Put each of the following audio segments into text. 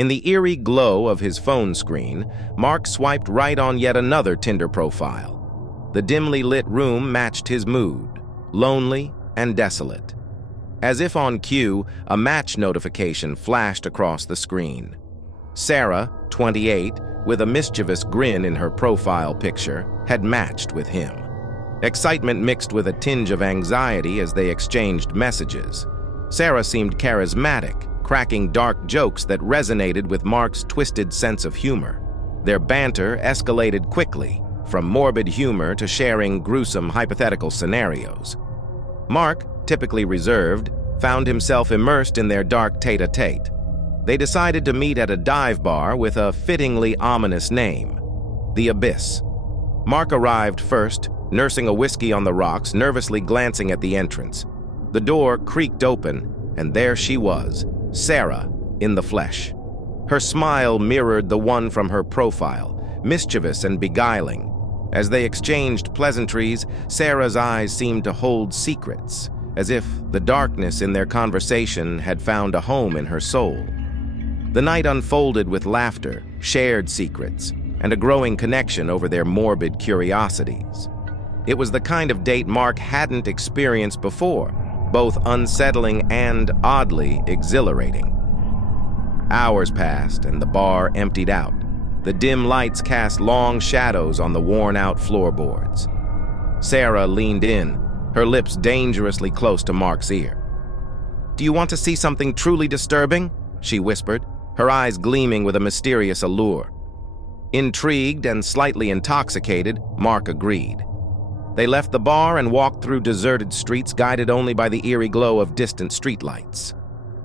In the eerie glow of his phone screen, Mark swiped right on yet another Tinder profile. The dimly lit room matched his mood, lonely and desolate. As if on cue, a match notification flashed across the screen. Sarah, 28, with a mischievous grin in her profile picture, had matched with him. Excitement mixed with a tinge of anxiety as they exchanged messages. Sarah seemed charismatic, cracking dark jokes that resonated with Mark's twisted sense of humor. Their banter escalated quickly, from morbid humor to sharing gruesome hypothetical scenarios. Mark, typically reserved, found himself immersed in their dark tete-a-tete. They decided to meet at a dive bar with a fittingly ominous name, The Abyss. Mark arrived first, nursing a whiskey on the rocks, nervously glancing at the entrance. The door creaked open, and there she was, Sarah, in the flesh. Her smile mirrored the one from her profile, mischievous and beguiling. As they exchanged pleasantries, Sarah's eyes seemed to hold secrets, as if the darkness in their conversation had found a home in her soul. The night unfolded with laughter, shared secrets, and a growing connection over their morbid curiosities. It was the kind of date Mark hadn't experienced before, both unsettling and oddly exhilarating. Hours passed and the bar emptied out. The dim lights cast long shadows on the worn-out floorboards. Sarah leaned in, her lips dangerously close to Mark's ear. "Do you want to see something truly disturbing?" she whispered, her eyes gleaming with a mysterious allure. Intrigued and slightly intoxicated, Mark agreed. They left the bar and walked through deserted streets guided only by the eerie glow of distant streetlights.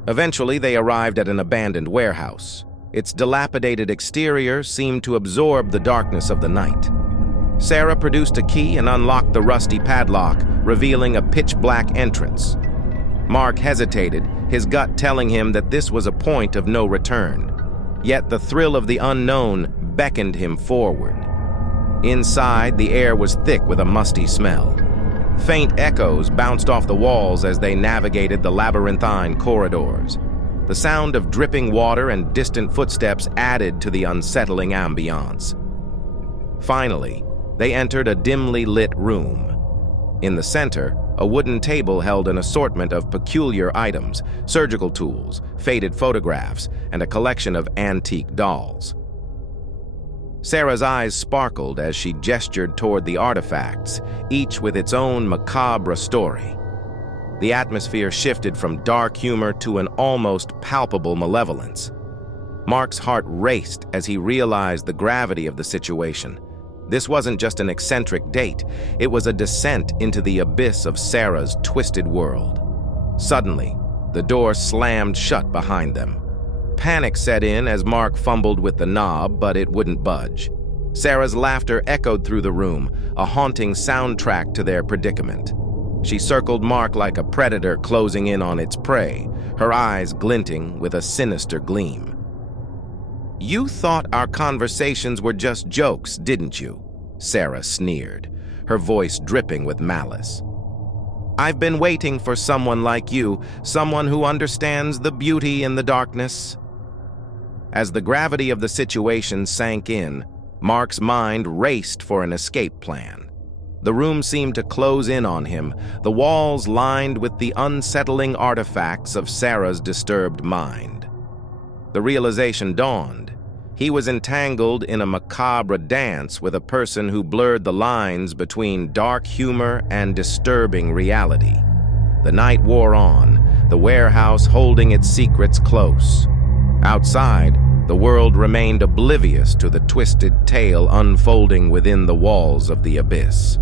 Eventually, they arrived at an abandoned warehouse. Its dilapidated exterior seemed to absorb the darkness of the night. Sarah produced a key and unlocked the rusty padlock, revealing a pitch-black entrance. Mark hesitated, his gut telling him that this was a point of no return. Yet the thrill of the unknown beckoned him forward. Inside, the air was thick with a musty smell. Faint echoes bounced off the walls as they navigated the labyrinthine corridors. The sound of dripping water and distant footsteps added to the unsettling ambiance. Finally, they entered a dimly lit room. In the center, a wooden table held an assortment of peculiar items, surgical tools, faded photographs, and a collection of antique dolls. Sarah's eyes sparkled as she gestured toward the artifacts, each with its own macabre story. The atmosphere shifted from dark humor to an almost palpable malevolence. Mark's heart raced as he realized the gravity of the situation. This wasn't just an eccentric date, it was a descent into the abyss of Sarah's twisted world. Suddenly, the door slammed shut behind them. Panic set in as Mark fumbled with the knob, but it wouldn't budge. Sarah's laughter echoed through the room, a haunting soundtrack to their predicament. She circled Mark like a predator closing in on its prey, her eyes glinting with a sinister gleam. "You thought our conversations were just jokes, didn't you?" Sarah sneered, her voice dripping with malice. "I've been waiting for someone like you, someone who understands the beauty in the darkness." As the gravity of the situation sank in, Mark's mind raced for an escape plan. The room seemed to close in on him, the walls lined with the unsettling artifacts of Sarah's disturbed mind. The realization dawned. He was entangled in a macabre dance with a person who blurred the lines between dark humor and disturbing reality. The night wore on, the warehouse holding its secrets close. Outside, the world remained oblivious to the twisted tale unfolding within the walls of the abyss.